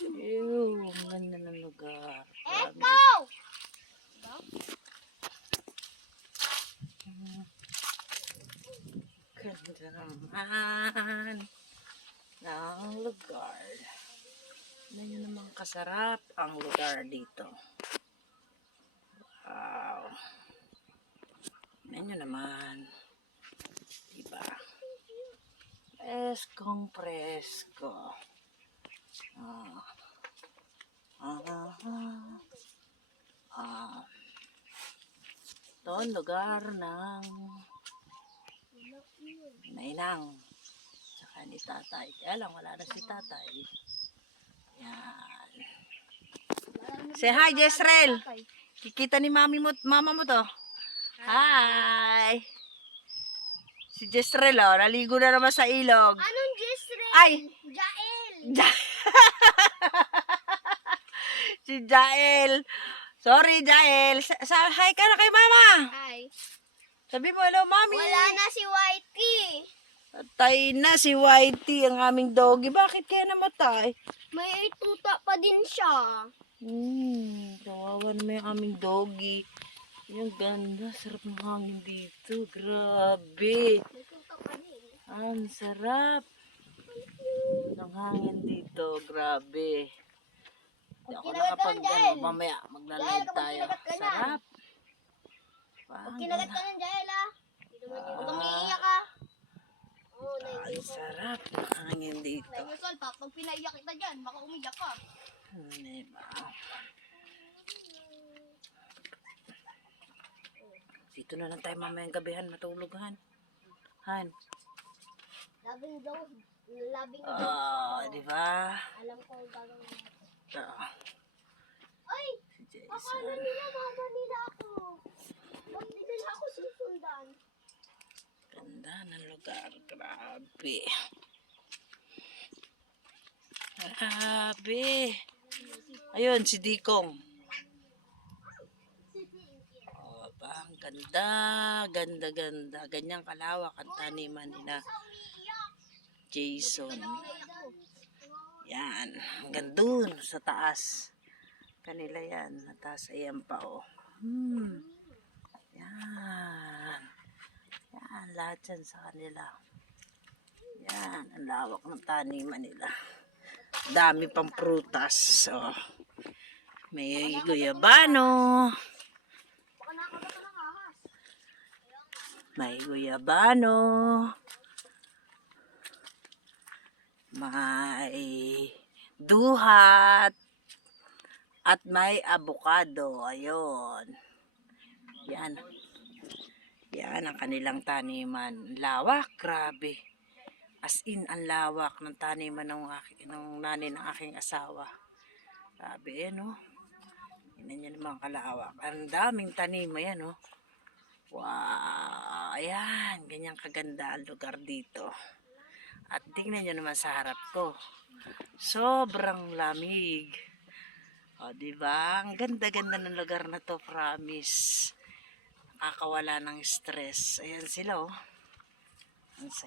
Ew, ang ganda ng lugar. Echo! Ganda naman ng lugar. Ganyan naman kasarap ang lugar dito. Wow. Ganyan naman. Diba? Preskong presko. Ito ang lugar ng Nainang. Saka ni tatay. Kaya lang, wala na si tatay. Yan. Say hi, Jezreel. Kikita ni mama mo to. Hi. Si Jezreel, oh, naligo na naman sa ilog. Anong Jezreel? Ay! Jael! Si Jael. Sorry, Jael. Hi ka na kay mama. Hi. Sabi mo, hello, mami. Wala na si Whitey. Patay na si Whitey, ang aming doggy. Bakit kaya namatay? May tuta pa din siya. Kawawa naman yung aming doggy. Yung ganda, sarap ng hangin dito. Grabe. May tuta pa din. Ang sarap ng hangin dito. Grabe. Hindi ako kinagat ka lang, Jael. mamaya maglalayag Jael, kapag tayo. kinagat ka na. Sarap. Pag kinagat ka ng Jael, ha? Huwag kang iiyak, ha? Oo, Ang sarap ng hangin dito. Sol, pag pinaiyak kita dyan, baka umiyak ka. Diba? Dito na lang tayo mamayang gabihan matulog, Han. Han. Labing daw. Diba? Alam ko ang gagawin natin. Ay! Si Jason. Akala nila mama nila ako. Ba't di nila ako susundan? Ganda ng lugar. Grabe. Grabe. Ayun, si Dikong. Ang ganda. Ganda. Ganyang kalawak ang taniman nila. Jason. Yan. Hanggang dun sa taas. Kanila yan. Nataas ayan pa, oh. Yan. Yan. Lahat yan sa kanila. Yan. Ang lawak ng taniman nila. Dami pang prutas. So, may guyabano. May guyabano. May duhat. At may avocado. Ayun. Yan. Yan ang kanilang taniman. Lawak. Grabe. As in, ang lawak ng taniman ng nanay ng aking asawa. Grabe, no? Yan yan naman kalawak. Ang daming taniman yan, no? Wow! Ayan, ganyang kaganda ang lugar dito. At tingnan nyo naman sa harap ko. Sobrang lamig. O, diba? Ang ganda-ganda ng lugar na to, promise. Nakakawala ng stress. Ayan sila, oh. Ang saya.